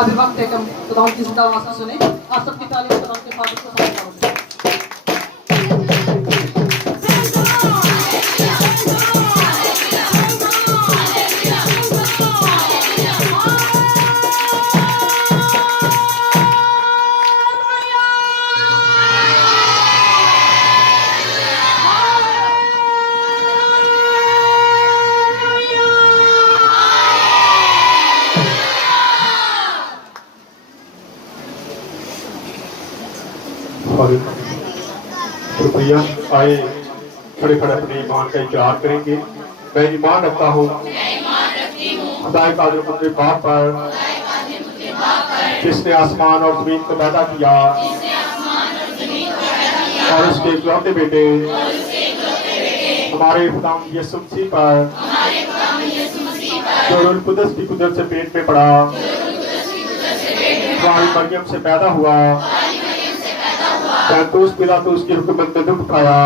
अभी वक्त है कि हम खुदावंद की जिंदा आवाज़ को सुने। आप सबकी तालीम खुदावंद के पाक को समझना होगा। शुक्रिया। आए खड़े खड़े अपने ईमान का इकरार करेंगे। मैं ईमान रखता हूँ खुदाए कादिर मुतअल बाप पर, जिसने आसमान और ज़मीन को पैदा किया और उसके इकलौते बेटे हमारे खुदावंद यीशु मसीह पर, जो रूह कुदस की कुदरत से पेट में पड़ा, हमारी मरियम से पैदा हुआ, पैंतूस पिलातूस की हुकूमत में दुख उठाया,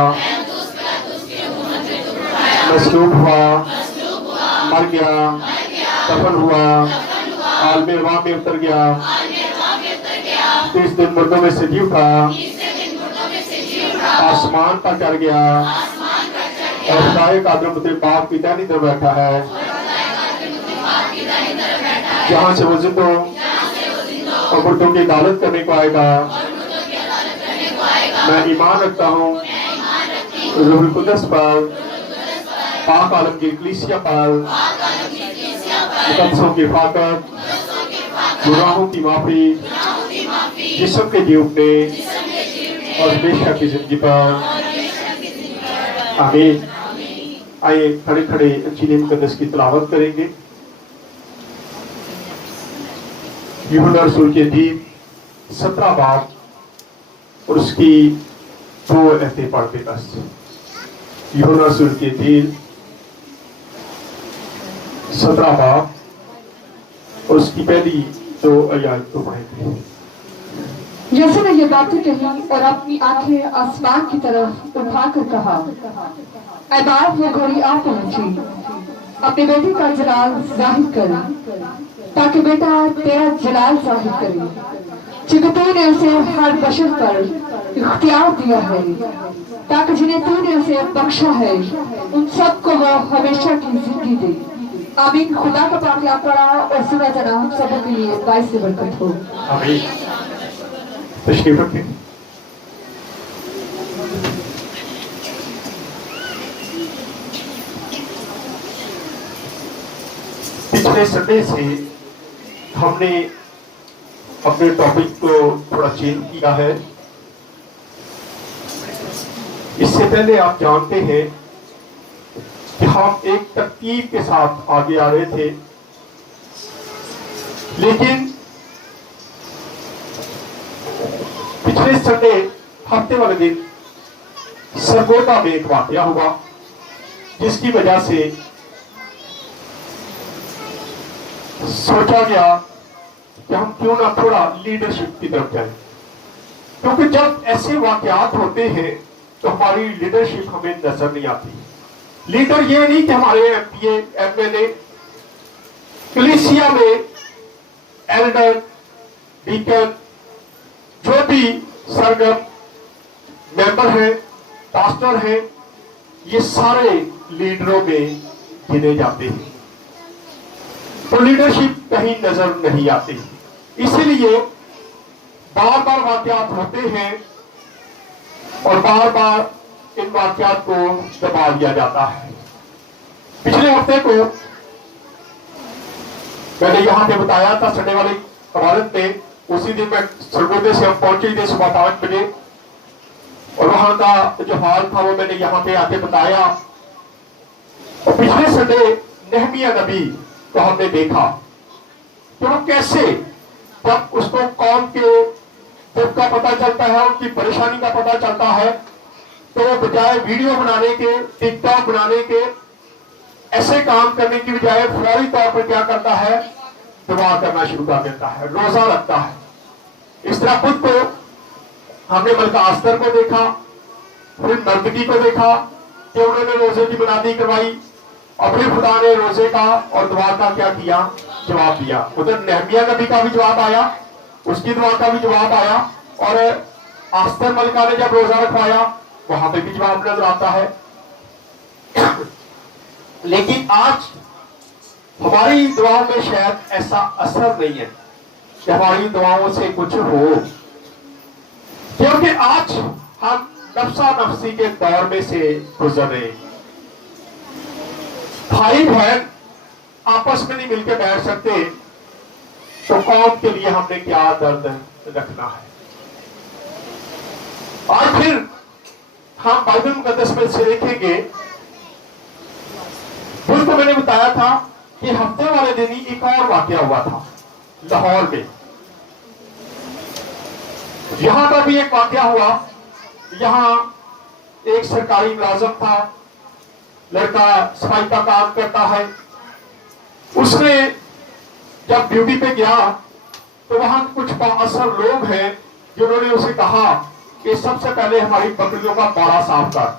मसलूब हुआ, मर गया, दफन हुआ, आलमे अरवाह में उतर गया, 30 दिन मुर्दों में से जी उठा, आसमान पर चढ़ गया और खुदाए कादिर मुतअल बाप की दाहिनी तरफ बैठा है, जहाँ से वो जिंदों और मुर्दों की अदालत करने को आएगा। मैं ईमान रखता हूँ रूह कुदस पर, पाक आलम की कलीसिया पर, मुकद्दसों की हिफाजत, गुनाहों की माफी, जिस्म के जी उठने और हमेशा की जिंदगी पर। आमीन। आइए खड़े खड़े इंजील मुकद्दस की तिलावत करेंगे। यूहन्ना रसूल की इंजील 17 बाब और उसकी 2 आयतें पढ़ते बस। यूहन्ना रसूल की इंजील 17 बाब और उसकी पहली 2 आयत को पढ़ेंगे। यीशु ने ये बातें कही और अपनी आंखें आसमान की तरफ उठाकर कहा, ऐ बाप, वो घड़ी आ पहुंची, अपने बेटे का जलाल जाहिर कर, ताकि बेटा तेरा जलाल जाहिर करे, क्योंकि तूने उसे हर बशर पर इख्तियार दिया है, ताकि जिन्हें तूने उसे बख्शा है उन सबको वो हमेशा की जिंदगी दे। आमीन। खुदा का पाक कलाम पढ़ा और सुना जाना हम सबों के लिए बाइस से बरकत हो। आमीन। तशरीफ रखें। पिछले संडे से हमने अपने टॉपिक को थोड़ा चेंज किया है। इससे पहले आप जानते हैं कि हम एक तरकीब के साथ आगे आ रहे थे, लेकिन पिछले संडे हफ्ते वाले दिन सरगोदा में एक वाकया हुआ, जिसकी वजह से सोचा गया कि हम क्यों ना थोड़ा लीडरशिप की तरफ जाएं, क्योंकि जब ऐसे वाकयात होते हैं तो हमारी लीडरशिप हमें नजर नहीं आती। लीडर ये नहीं कि हमारे एमपीए, एमएलए, कलीसिया में एल्डर, डीकन, जो भी सरगर्म मेंबर हैं, पास्टर हैं, ये सारे लीडरों में गिने जाते हैं, तो लीडरशिप कहीं नजर नहीं आती। इसीलिए बार बार वाकयात होते हैं और बार बार इन वाकयात को दबा दिया जाता है। पिछले हफ्ते को मैंने यहाँ पे बताया था संडे वाली इबादत में, उसी दिन मैं सरगोदे से हम पहुंचे थे सुबह 5 बजे, और वहां का जो हाल था वो मैंने यहाँ पे आके बताया। और पिछले संडे नेहमिया नबी को हमने देखा कि वो कैसे, जब उसको कौम के दुख का पता चलता है, उनकी परेशानी का पता चलता है, तो वो बजाय वीडियो बनाने के, टिकटॉक बनाने के, ऐसे काम करने की बजाय फौरी तौर पर क्या करता है, दुआ करना शुरू कर देता है, रोजा रखता है। इस तरह खुद को हमने मलका अस्तर को देखा, फिर नर्तकी को देखा कि उन्होंने रोजे की बुनियादी करवाई, और फिर खुदा ने रोजे का और दुआ का क्या किया, जवाब दिया, उधर नेहमिया नबी का भी जवाब आया, उसकी दुआ का भी जवाब आया, और आस्तर मलिका ने जब रोजा रखवाया वहां पे भी जवाब नजर आता है। लेकिन आज हमारी दुआओं में शायद ऐसा असर नहीं है कि हमारी दुआओं से कुछ हो, क्योंकि आज हम नफ्सा नफ्सी के दौर में से गुजर रहे हैं। भाई बहन आपस में नहीं मिलकर बैठ सकते तो कौम के लिए हमने क्या दर्द रखना है। और फिर हम बाइबल मुकद्दस में से देखेंगे, फिर तो मैंने बताया था कि हफ्ते वाले दिन ही एक और वाकया हुआ था लाहौर में। यहां पर भी एक वाकया हुआ। यहां एक सरकारी मुलाजिम था, लड़का सफाई का काम करता है। उसने जब ड्यूटी पे गया तो वहां कुछ बाअसर लोग हैं जिन्होंने उसे कहा कि सबसे पहले हमारी बकरियों का बाड़ा साफ कर।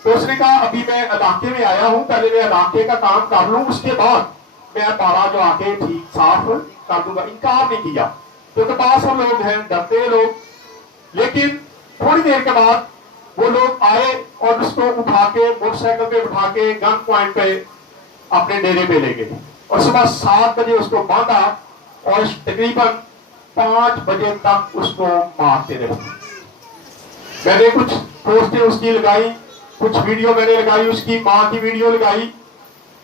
तो उसने कहा अभी मैं इलाके में आया हूं, पहले मैं इलाके का काम कर लूं, उसके बाद मैं बाड़ा जो आके ठीक साफ कर दूंगा। इनकार नहीं किया, क्योंकि बाअसर लोग हैं, डरते लोग। लेकिन थोड़ी देर के बाद वो लोग आए और उसको उठा के मोटरसाइकिल पे उठा के गन पॉइंट पे अपने डेरे पे ले गए और सुबह 7 बजे उसको बांधा और तकरीबन 5 बजे तक उसको मारते रहे। मैंने कुछ पोस्टें उसकी लगाई, कुछ वीडियो मैंने लगाई, उसकी माँ की वीडियो लगाई।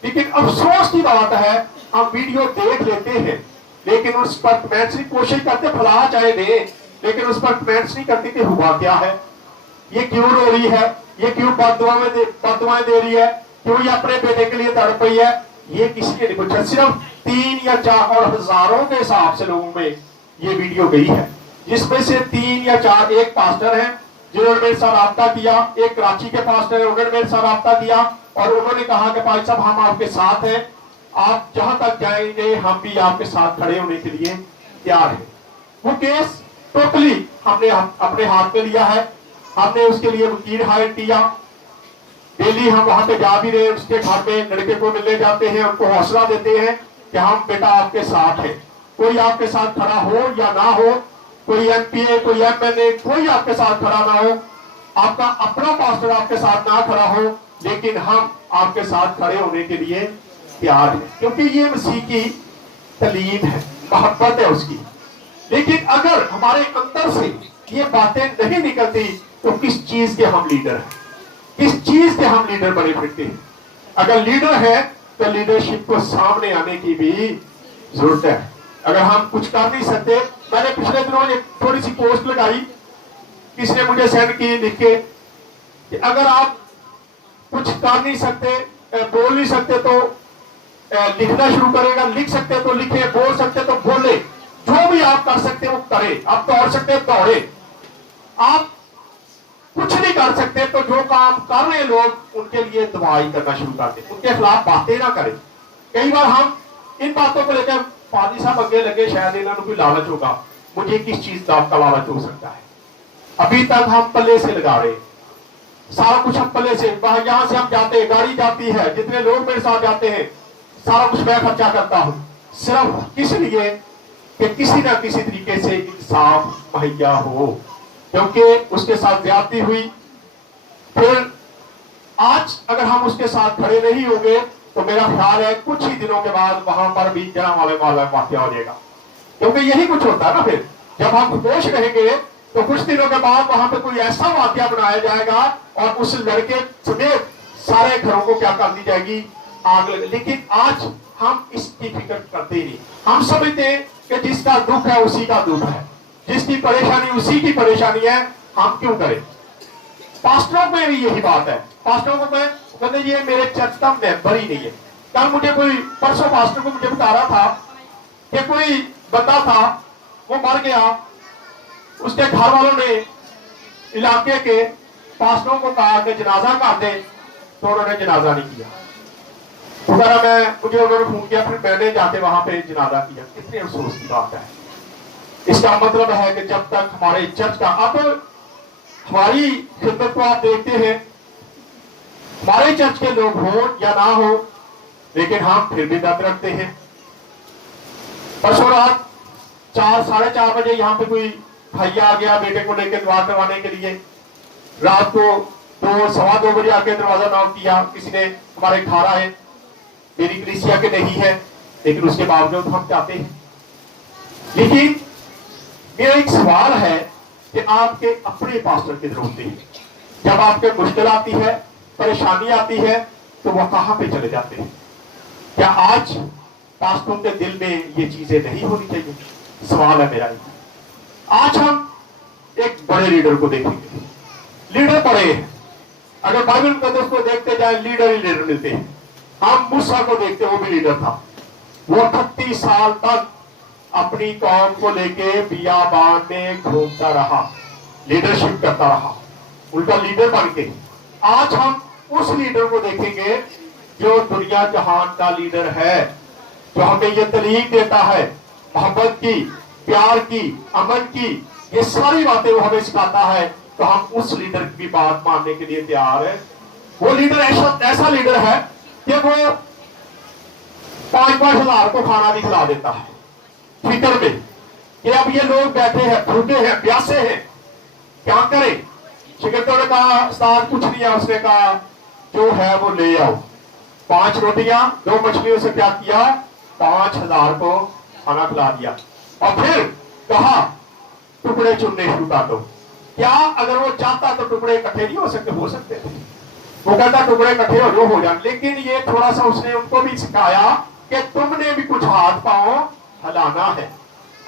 लेकिन अफसोस की बात है, हम वीडियो देख लेते हैं लेकिन उस पर कमेंट्स की कोशिश करते, फला चाहे दे, लेकिन उस पर कमेंट्स नहीं करती कि हुआ क्या है, ये क्यों रो रही है, ये क्यों बददुआएं दे रही है, क्यों ये अपने बेटे के लिए तड़प रही है। ये किसी ने नहीं पूछा, सिर्फ 3 या 4 और हजारों के हिसाब से लोगों में ये वीडियो गई है, जिसमें से 3 या 4 एक पास्टर हैं जिन्होंने मेरे साथ राब्ता किया, एक कराची के पास्टर है उन्होंने मेरे साथ राब्ता किया और उन्होंने कहा कि भाई साहब हम आपके साथ हैं, आप जहां तक जाएंगे हम भी आपके साथ खड़े होने के लिए तैयार हैं। वो केस टोटली हमने अपने हाथ में लिया है। हमने उसके लिए वकील हायर किया, डेली हम वहां पे जा भी रहे, उसके घर में लड़के को मिलने जाते हैं, उनको हौसला देते हैं कि हम बेटा आपके साथ हैं, कोई आपके साथ खड़ा हो या ना हो, कोई एमपीए कोई एमएलए कोई आपके साथ खड़ा ना हो, आपका अपना पास्टर आपके साथ ना खड़ा हो, लेकिन हम आपके साथ खड़े होने के लिए तैयार हैं, क्योंकि ये मसीह की तलीम है, मोहब्बत है उसकी। लेकिन अगर हमारे अंदर से ये बातें नहीं निकलती तो किस चीज के हम लीडर हैं, किस चीज के हम लीडर बने फिरते हैं। अगर लीडर है तो लीडरशिप को सामने आने की भी जरूरत है। अगर हम कुछ कर नहीं सकते, मैंने पिछले दिनों एक थोड़ी सी पोस्ट लगाई, किसी ने मुझे सेंड की लिख के कि अगर आप कुछ कर नहीं सकते, बोल नहीं सकते तो लिखना शुरू करेगा, लिख सकते तो लिखे, बोल सकते तो बोले, जो भी आप कर सकते वो करें। आप दौड़ सकते दौड़े, आप कुछ नहीं कर सकते तो जो काम कर रहे लोग उनके लिए दुआई करना शुरू कर दें, उनके खिलाफ बातें ना करें। कई बार हम इन बातों को लेकर पादी साहब अगे लगे, शायद इन्होंने कोई लालच होगा, मुझे किस चीज का आपका लालच हो सकता है। अभी तक हम पल्ले से लगा रहे, सारा कुछ हम पल्ले से, यहां से हम जाते हैं, गाड़ी जाती है, जितने लोग मेरे साथ जाते हैं सारा कुछ मैं खर्चा करता हूं, सिर्फ किस लिए कि किसी ना किसी तरीके से इंसाफ मुहैया हो, क्योंकि उसके साथ ज्यादती हुई। फिर आज अगर हम उसके साथ खड़े नहीं होंगे तो मेरा ख्याल है कुछ ही दिनों के बाद वहां पर भी जरा वाले वाकया हो जाएगा, क्योंकि यही कुछ होता है ना। फिर जब हम खुश रहेंगे तो कुछ दिनों के बाद वहां पे कोई ऐसा वाकया बनाया जाएगा और उस लड़के समेत सारे घरों को क्या कर दी जाएगी, आग लगे। लेकिन आज हम इसकी फिक्र करते ही नहीं, हम समझते हैं कि जिसका दुख है उसी का दुख है, जिसकी परेशानी उसी की परेशानी है, हम क्यों करें। पास्टरों में भी यही बात है, पास्टरों को मैं कहते ये मेरे चर्च का मेंबर ही नहीं है। कल मुझे कोई परसों पास्टर को मुझे बता रहा था कि कोई बंदा था वो मर गया, उसके घर वालों ने इलाके के पास्टरों को कहा कि जनाजा कर दे, तो उन्होंने जनाजा नहीं किया। मुझे उन्होंने फोन किया, फिर मैंने जाके वहां पे जनाजा किया। कितने अफसोस की बात है। इसका मतलब है कि जब तक हमारे चर्च का, अब हमारी खिदमत को आप देखते हैं, हमारे चर्च के लोग हो या ना हो, लेकिन हम फिर भी दर्द रखते हैं। परसों रात 4-4:30 बजे यहाँ पे कोई भाई आ गया बेटे को लेकर दुआ करवाने के लिए। रात को 2-2:15 बजे आके दरवाजा नॉक किया, किसी ने हमारे घर आए, मेरी कलीसिया के नहीं है, लेकिन उसके बावजूद हम चाहते हैं। लेकिन मेरा एक सवाल है कि आपके अपने पास्टर की जरूरत है। जब आपके मुश्किल आती है, परेशानी आती है, तो वह कहां पे चले जाते हैं? क्या आज पास्टरों के दिल में ये चीजें नहीं होनी चाहिए? सवाल है मेरा। आज हम एक बड़े लीडर को देखेंगे। लीडर बड़े हैं, अगर बाइबल मुकद्दस को देखते जाए लीडर ही लीडर मिलते हैं। हम मूसा को देखते, वो भी लीडर था। वो 38 साल तक अपनी कौम को लेके बियाबान में घूमता रहा, लीडरशिप करता रहा, उनका लीडर बन के। आज हम उस लीडर को देखेंगे जो दुनिया जहान का लीडर है, जो हमें ये तालीम देता है मोहब्बत की, प्यार की, अमन की, ये सारी बातें वो हमें सिखाता है। तो हम उस लीडर की बात मानने के लिए तैयार है। वो लीडर ऐसा लीडर है कि वो 5-5 हजार को खाना भी खिला देता है, फिक्र में कि अब ये लोग बैठे हैं, भूखे हैं, प्यासे हैं, क्या करें। शिकंदर ने कहा उस्ताद कुछ नहीं है, उसने कहा जो है वो ले आओ। 5 रोटियां 2 मछलियों से क्या किया, 5,000 को खाना खिला दिया। और फिर कहा टुकड़े चुनने शुरू कर दो। क्या अगर वो चाहता तो टुकड़े इकट्ठे नहीं हो सकते थे। वो कहता टुकड़े इकट्ठे हो जाए, लेकिन ये थोड़ा सा उसने उनको भी सिखाया कि तुमने भी कुछ हाथ पांव हिलाना है।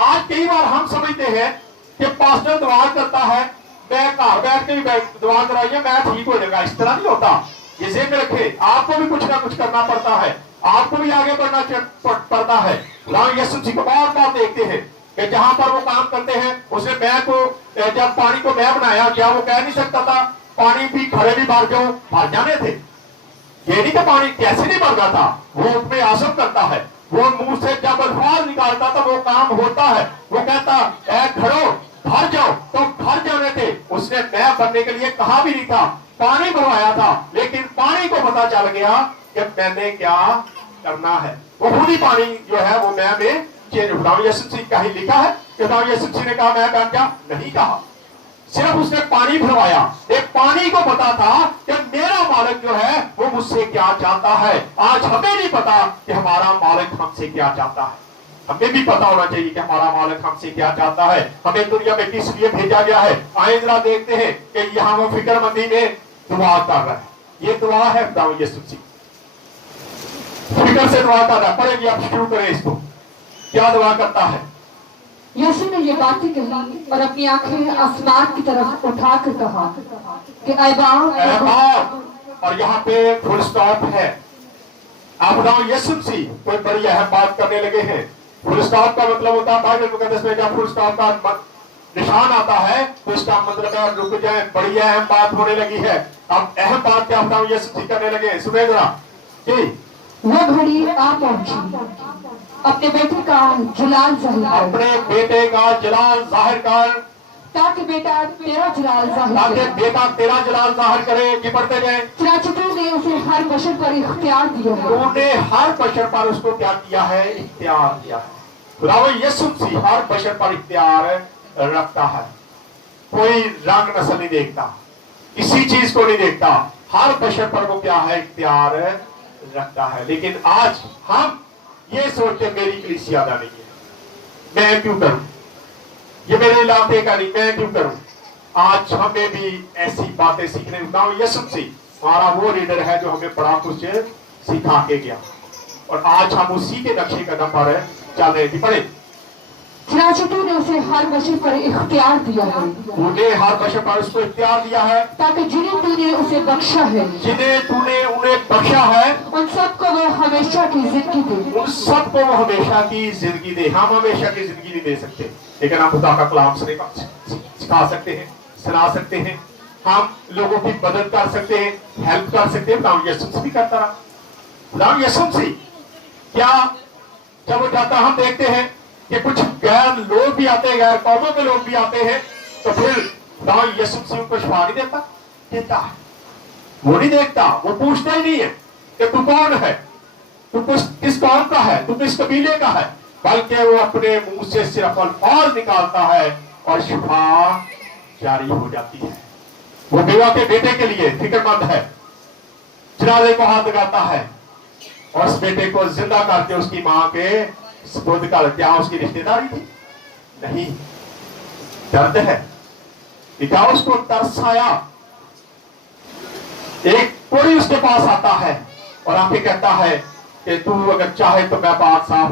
आज कई बार हम समझते हैं कि पास्टर दुआ करता है, मैं घर बैठ के भी दुआ कराइए मैं ठीक हो जाएगा। इस तरह नहीं होता। ये ज़हन में रखे, आपको भी कुछ ना कुछ करना पड़ता है, आपको भी आगे बढ़ना पड़ता है। यीशु जी को बार बार देखते हैं कि जहां पर वो काम करते हैं, उसने मैं को जब पानी को मैं बनाया, क्या वो कह नहीं सकता था पानी भी खड़े भी भर जाने थे? ये नहीं कि पानी कैसे नहीं भरना था, वो उसमें आसम करता है। वो मुंह से जब अल्फाज निकालता था वो काम होता है। वो कहता ऐ खड़ो भर जाओ, तो भर जाने थे। उसने मैं बनने के लिए कहा भी नहीं था, पानी भरवाया था, लेकिन पानी को पता चल गया कि मैंने क्या करना है। वो खुद ही पानी जो है वो मैं में चेंज हो। यीशु मसीह का ही लिखा है कि यीशु मसीह ने कहा मैं बन गया, नहीं कहा, सिर्फ उसने पानी भरवाया। एक पानी को पता था कि मेरा मालिक जो है वो मुझसे क्या चाहता है। आज हमें नहीं पता कि हमारा मालिक हमसे क्या चाहता है। हमें भी पता होना चाहिए कि हमारा मालिक हमसे क्या चाहता है, हमें दुनिया में किस लिए भेजा गया है। आए जरा देखते हैं कि यहाँ वो फिक्रमंदी में दुआ कर रहा है। ये दुआ है यीशु मसीह, फिक्र से दुआ कर रहा है। पढ़ेंगे, आप शुरू करें इसको। क्या दुआ करता है? यीशु ने ये बातें कही और अपनी आंखें आसमान की तरफ उठाकर कहा कि ऐ बाप, और यहाँ पे फुल स्टॉप है। आप बताओ यीशु मसीह कोई बड़ी अहम बात करने लगे हैं। फुल स्टॉप का मतलब होता है बाइबल मुकद्दस में जब फुल स्टॉप का निशान आता है तो इसका मतलब है रुक जाए, बड़ी अहम बात होने लगी है। अब अहम बात क्या बताऊं यीशु मसीह करने लगे, सुने जरा जी। वो घड़ी आ पहुंची, अपने बेटे का जलाल जाहिर कर, अपने बेटे का जलाल जाहिर कर, ताकि बेटा तेरा जलाल जाहिर ताकि करे। बेटा तेरा जलाल जाहिर करे। जी पढ़ते जाए। चुनांचे तूने उसे हर बशर पर इख्तियार दिया है। तूने हर बशर पर उसको क्या किया है, इख्तियार दिया है। खुदावंद यीशु मसीह हर बशर पर इख्तियार रखता है। कोई रंग नस्ल नहीं देखता, किसी चीज को नहीं देखता, हर बशर पर वो क्या है, इख्तियार रखता है। लेकिन आज हम ये सोचते मेरी कलीसिया का नहीं है, मैं क्यों करूं, ये मेरे इलाके का नहीं, मैं क्यों करूं। आज हमें भी ऐसी बातें सीखने को यीशु मसीह हमारा वो लीडर है जो हमें बड़ा कुछ सिखा के गया, और आज हम उसी के नक्शे कदम पर चल रहे थे। पढ़े। चुनांचे तूने उसे हर बशर पर इख्तियार दिया है, तूने हर बशर पर उसको इख्तियार दिया है, ताकि जिन्हें तूने उसे बख्शा है, जिन्हें तूने उन्हें बख्शा है, उन सबको वो हमेशा की जिंदगी दे। उन सबको वो हमेशा की जिंदगी दे। हम हमेशा की जिंदगी नहीं दे सकते, लेकिन हम खुदा का कलाम सिखा सकते हैं, सुना सकते हैं, हम लोगों की मदद कर सकते हैं, हेल्प कर सकते हैं। खुदा यीशु मसीह भी करता रहा। खुदा यीशु मसीह क्या जब वो जाता, हम देखते हैं कि कुछ गैर लोग भी आते हैं, गैर कौमों के लोग भी आते हैं, तो फिर खुदा यीशु मसीह उनको शिफा नहीं देता, देता है। वो नहीं देखता, वो पूछता ही नहीं है कि तू कौन है, तू किस कौम का है, तू किस कबीले का है, बल्कि वो अपने मुंह से सिर्फ अल्फाज निकालता है और शिफा जारी हो जाती है। वो बेवा के बेटे के लिए फिक्रमंद है, जनाजे को हाथ लगाता है और उस बेटे को जिंदा करके उसकी मां के सुपुर्द कर। क्या उसकी रिश्तेदारी थी? नहीं, दर्द है। क्या उसको तरस आया? एक कोई उसके पास आता है और आके कहता है कि तू अगर चाहे तो मैं पाक साफ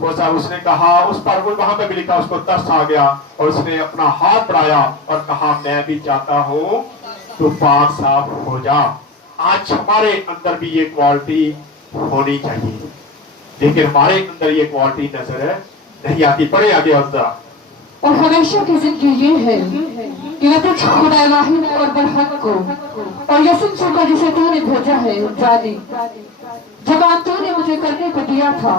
हो जा। उसने कहा, उस पर वो वहां पे भी लिखा, उसको तरस आ गया और उसने अपना हाथ बढ़ाया और कहा मैं भी चाहता हूं तू पाक साफ हो जा। आज हमारे अंदर भी ये क्वालिटी होनी चाहिए, लेकिन हमारे अंदर ये क्वालिटी नजर नहीं आती। पढ़े आगे और जरा। और हमेशा की जिंदगी ये है कि मैं तुझ खुदा वाहिद और बरहक को और यसुम को जिसे तूने भेजा है जाने। जो काम तूने मुझे करने को दिया था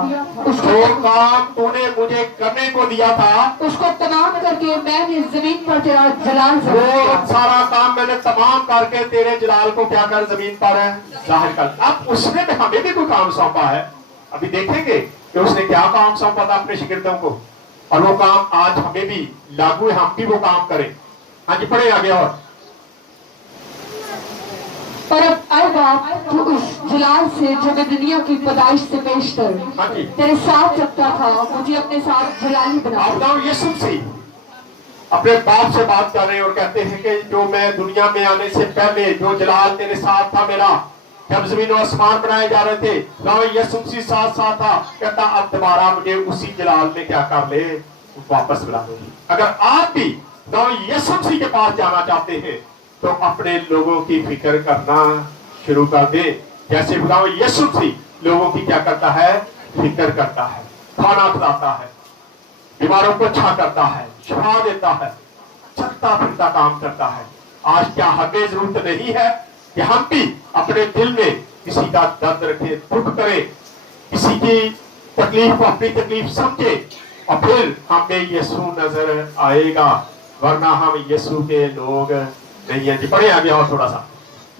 उसको तमाम करके मैंने जमीन पर तेरा जलाल वो सारा काम मैंने तमाम करके तेरे जलाल को क्या कर जमीन पर जाहिर कर। अब उसने हमें भी कोई काम सौंपा है। अभी देखेंगे कि उसने क्या काम सौंपा था अपने शिगिर्दों को, और वो काम आज हमें भी लागू है, हम भी वो काम करें। हाँ जी, पढ़े आगे। और अब आए बाप तू उस जलाल से जो मैं दुनिया की पैदाइश से पेश कर तेरे साथ रखता था, मुझे अपने साथ जलाली बना। यीशु मसीह अपने बाप से बात कर रहे हैं और कहते हैं कि जो मैं दुनिया में आने से पहले जो जलाल तेरे साथ था मेरा, जब जमीन और आसमान बनाए जा रहे थे, यीशु मसीह साथ साथ था। कहता अब दोबारा मुझे उसी जलाल में क्या कर ले, वापस बुला दे। अगर आप भी यीशु मसीह के पास जाना चाहते हैं तो अपने लोगों की फिक्र करना शुरू कर दे। जैसे यीशु मसीह लोगों की क्या करता है, फिक्र करता है, खाना खिलाता है, बीमारों को अच्छा करता है, शिफा देता है, चलता फिरता काम करता है। आज क्या हमें जरूरत नहीं है कि हम भी अपने दिल में किसी का दर्द रखे, दुख करे, किसी की तकलीफ को अपनी तकलीफ समझे और फिर हमें यीशु नजर आएगा, वरना हम यीशु के लोग नहीं है। जी पढ़े आगे और थोड़ा सा।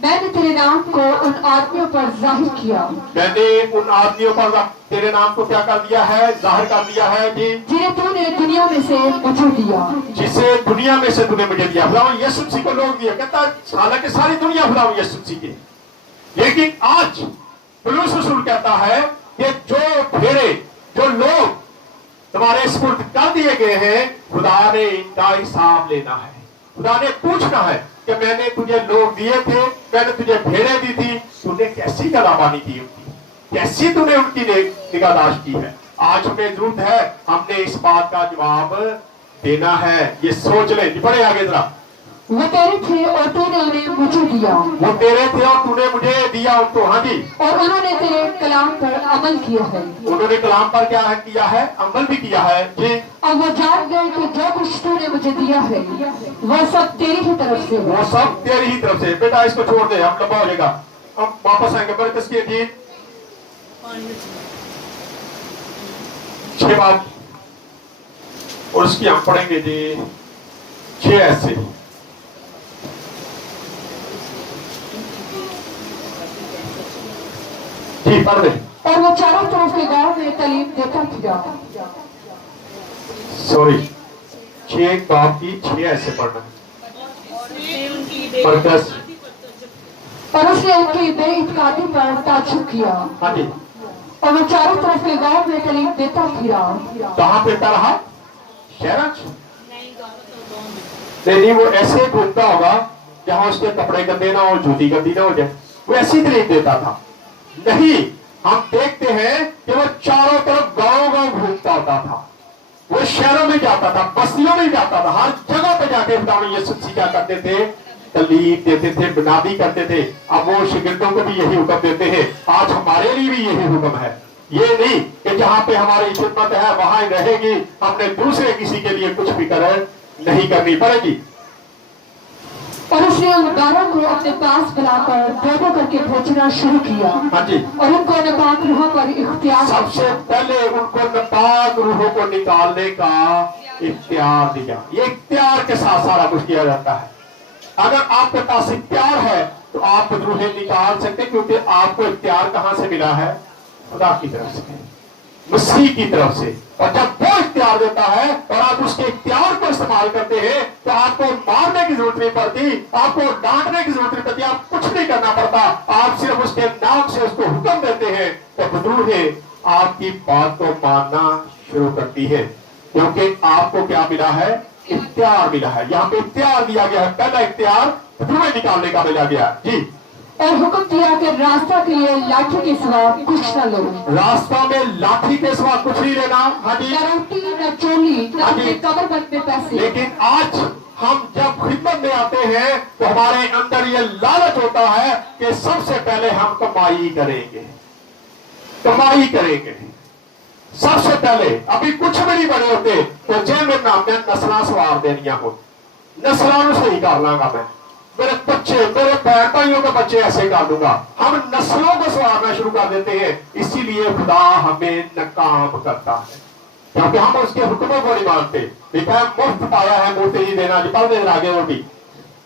मैंने तेरे नाम को उन आदमियों पर जाहिर किया, मैंने उन आदमियों पर तेरे नाम को क्या कर दिया है, जाहिर कर दिया है जी, जिन्हें तूने दुनिया में से मुझे दिया, जिसे दुनिया में से तूने मुझे दिया। बुलाओ यीशु मसीह को लोग दिया। कहता हालांकि सारी दुनिया बुलाओ यीशु मसीह की, लेकिन आज पौलुस रसूल कहता है कि जो फेरे जो लोग तुम्हारे सुपुर्द कर दिए गए हैं, खुदा ने इनका हिसाब लेना है। खुदा ने पूछना है कि मैंने तुझे लोग दिए थे, मैंने तुझे भेड़ें दी थी, तूने कैसी गलाबानी की उनकी, कैसी तूने उनकी निगाहदाश्त की है। आज हमें जरूरत है, हमने इस बात का जवाब देना है। ये सोच ले। बड़े आगे जरा। वो तेरे थे और तूने उन्हें मुझे दिया, वो तेरे थे और तूने मुझे दिया उनको। हाँ जी। और उन्होंने तेरे कलाम पर अमल किया है। उन्होंने कलाम पर क्या है किया है, अमल भी किया है जी। और वो जान गए कि जो कुछ तूने मुझे दिया है वह सब तेरी ही तरफ से, वो सब तेरी ही तरफ से। बेटा इसको छोड़ दे, हम लंबा हो जाएगा, हम वापस आएंगे। बरकत की जी 6 बात और उसकी हम पढ़ेंगे जी 6 ऐसे। जी पढ़ दे। और वो चारों तरफ के गांव में तालीम देता फिरा। सॉरी 6 बाप की 6 ऐसे पढ़ना है। बरकत। और उसने उनकी बेइत्कादी पर ताज्जुब किया। हाँ जी। और वो चारों तरफ के गांव में तालीम देता फिरा। कहाँ पे रहा? शहर नहीं, वो ऐसे घूमता होगा जहां उसके कपड़े गंदे ना हो, जूती गंदी ना हो जाए, वो ऐसी तालीम देता था। नहीं, हम देखते हैं कि वो चारों तरफ गांव घूमता होता था, वो शहरों में जाता था, बस्तियों में जाता था, हर जगह पे जाके यीशु मसीह क्या करते थे, तालीम देते थे, बुनियादी करते थे। अब वो शिगिर्दों को भी यही हुक्म देते हैं। आज हमारे लिए भी यही हुक्म है। ये नहीं कि जहां पे हमारी खिदमत है वहां ही रहेगी, हमने दूसरे किसी के लिए कुछ भी कर नहीं करनी पड़ेगी। और उसने उन 12 को अपने पास बुलाकर दो करके भेजना शुरू किया। हाँ जी। और उनको नापाक रूहों पर इख्तियार, सबसे पहले उनको नापाक रूहों को निकालने का इख्तियार दिया। ये इख्तियार के साथ सारा कुछ किया जाता है। अगर आपके पास इख्तियार है तो आप रूहें निकाल सकते, क्योंकि आपको इख्तियार कहां से मिला है? खुदा की तरफ से। مسیح کی طرف سے. اور جب وہ اختیار دیتا ہے اور آپ اس کے اختیار کو استعمال کرتے ہیں تو آپ کو مارنے کی ضرورت نہیں پڑتی, آپ کو ڈانٹنے کی ضرورت نہیں پڑتی, آپ کچھ نہیں کرنا پڑتا, آپ صرف اس کے نام سے اس کو حکم دیتے ہیں تو بدروہیں آپ کی بات کو ماننا شروع کرتی ہے, کیونکہ آپ کو کیا ملا ہے؟ اختیار ملا ہے. یہاں پہ اختیار دیا گیا ہے, پہلا اختیار بدروہیں نکالنے کا ملا گیا ہے. جی, اور حکم دیا کہ راستہ کے لیے لاٹھی کے سوا کچھ نہ لو. راستہ میں لاٹھی کے سوا کچھ نہیں لینا. ہاں جی, نہ روٹی نہ چولی نہ اپنے کمر بند میں پیسے. لیکن آج ہم جب خدمت میں آتے ہیں تو ہمارے اندر یہ لالچ ہوتا ہے کہ سب سے پہلے ہم کمائی کریں گے, کمائی کریں گے سب سے پہلے. ابھی کچھ بھی نہیں بنے ہوتے تو جن میں نام میں نسلاں سوار دینیاں ہو, نسلوں سے ہی کر لاں گا میں, میرے بچے, میرے بہن بھائیوں کے بچے ایسے کر دوں گا. ہم نسلوں کو سوارنا شروع کر دیتے ہیں, اسی لیے خدا ہمیں ناکام کرتا ہے کیونکہ ہم اس کے حکموں کو نہیں مانتے. دیکھا ہے مفت پایا ہے مفت ہی دینا. جی, پڑھ دیں آگے وہ بھی.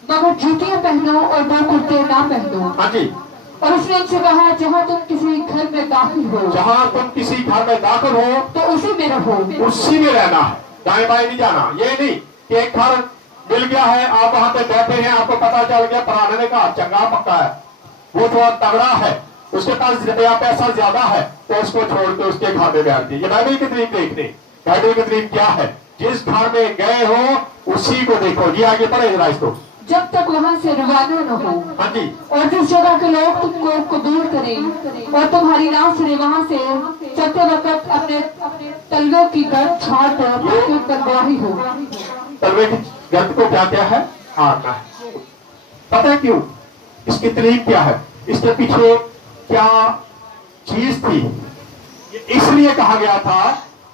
مگر جوتیاں پہنو اور دو کرتے نہ پہنو. ہاں جی, اور اس نے ان سے کہا جہاں تم کسی گھر میں داخل ہو, جہاں تم کسی گھر میں داخل ہو تو اسی میں رہو. اسی میں رہنا ہے, دائیں بائیں نہیں جانا. یہ نہیں کہ ایک گھر مل گیا ہے, آپ وہاں پہ بیٹھے ہیں, آپ کو پتا چل گیا پرانے نے کہا چنگا پکا ہے, وہ تھوڑا تگڑا ہے, اس کے پاس پیسہ زیادہ ہے, تو اس کو چھوڑ کے اس کے گھر میں بیٹھ گئے. یہ بائبل کی تعلیم دیکھنے, بائبل کی تعلیم کیا ہے؟ جس گھر میں گئے ہو اسی کو دیکھو. جی, آگے پڑھے ذرا اس کو. جب تک وہاں سے روانہ نہ ہو, ہاں جی, اور جس جگہ کے لوگ تم کو قبول کریں اور تمہاری نام سنے, وہاں سے چلتے وقت اپنے تلووں کی گرد چھاڑ دو تاکہ ان پر گواہی ہو. تلوے کی گرد کو کیا کیا ہے؟ ہارنا ہے. پتہ ہے کیوں؟ اس کی تعلیم کیا ہے؟ اس کے پیچھے کیا چیز تھی؟ اس لیے کہا گیا تھا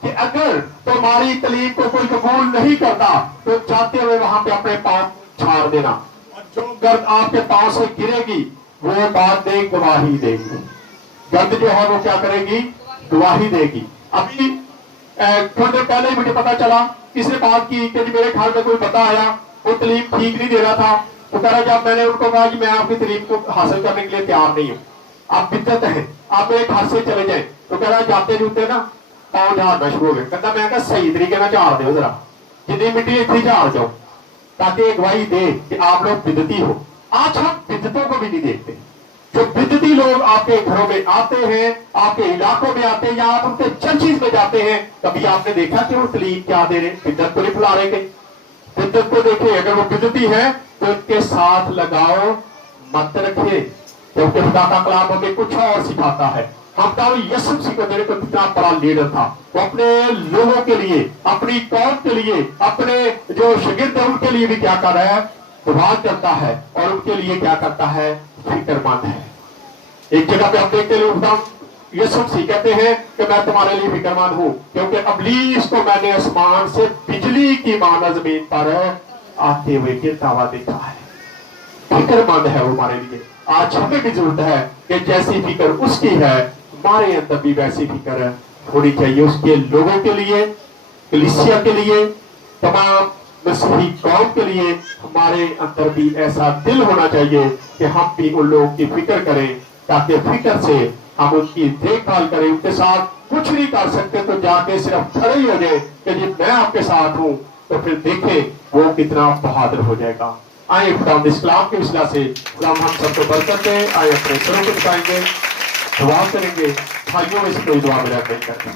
کہ اگر تمہاری تعلیم کو کوئی قبول نہیں کرتا تو جاتے ہوئے وہاں پہ اپنے پاؤں چھاڑ دینا, اور جو گرد آپ کے پاؤں سے گرے گی وہ بعد میں گواہی دے گی. گرد جو ہے وہ کیا کرے گی؟ گواہی دے گی. ابھی تھوڑے دیر پہلے ہی مجھے پتا چلا, کس نے بات کی کہ میرے گھر میں کوئی بندہ آیا, وہ تعلیم ٹھیک نہیں دے رہا تھا. وہ کہہ رہا جب میں نے ان کو کہا کہ میں آپ کی تعلیم کو حاصل کرنے کے لیے تیار نہیں ہوں, آپ بدعت ہیں, آپ میرے گھر سے چلے جائیں, تو کہہ رہا جاتے جوتے نا پاؤں جھاڑنا شروع ہو گئے. کہتا میں کہا صحیح طریقے میں جھاڑ دو ذرا, جتنی مٹی اتنی جھاڑ جاؤ تاکہ ایک گواہی دے کہ آپ لوگ بدعتی ہو. آج ہم بدعتوں کو بھی نہیں دیکھتے. جو بدعتی لوگ آپ کے گھروں میں آتے ہیں, آپ کے علاقوں میں آتے ہیں, یا آپ ان کے چرچز میں جاتے ہیں, کبھی آپ نے دیکھا کہ وہ تعلیم کیا دے رہے؟ بدعت کو نہیں پھیلا رہے گے. بدعت کو دیکھیں, اگر وہ بدعتی ہے تو ان کے ساتھ لگاؤ مت رکھے, کیونکہ خدا کا کلام ہمیں کچھ اور سکھاتا ہے. ہم تو یسوع مسیح کو میرے کو کتنا بڑا لیڈر تھا, وہ اپنے لوگوں کے لیے, اپنی قوم کے لیے, اپنے جو شاگرد ہیں ان کے لیے بھی کیا کر رہا ہے؟ دعا کرتا ہے, اور ان کے لیے کیا کرتا ہے؟ فکر مند ہے. ایک جگہ پہ ہم دیکھتے ہیں یسوع مسیح کہتے ہیں کہ میں تمہارے لیے فکر مند ہوں, کیونکہ ابلیس کو میں نے آسمان سے بجلی کی مانند زمین پر آتے ہوئے گرتا ہوا دیکھا ہے. فکر مند ہے وہ ہمارے لیے. آج ہمیں بھی ضرورت ہے کہ جیسی فکر اس کی ہے ہمارے اندر بھی ویسی فکر ہونی چاہیے اس کے لوگوں کے لیے, کلیسیا کے لیے, تمام مسیحی قوم کے لیے. ہمارے اندر بھی ایسا دل ہونا چاہیے کہ ہم بھی ان لوگوں کی فکر کریں, تاکہ فکر سے ہم ان کی دیکھ بھال کریں. ان کے ساتھ کچھ نہیں کر سکتے تو جا کے صرف کھڑے ہی ہو جائے کہ جی میں آپ کے ساتھ ہوں, تو پھر دیکھیں وہ کتنا بہادر ہو جائے گا. آئے خدا اس کلام کے وسیلہ سے خدا ہم سب کو برکت دے. آئے اپنے سروں کو بتائیں گے, دعا کریں گے. بھائیوں میں سے کوئی دعا میرا نہیں کرتا.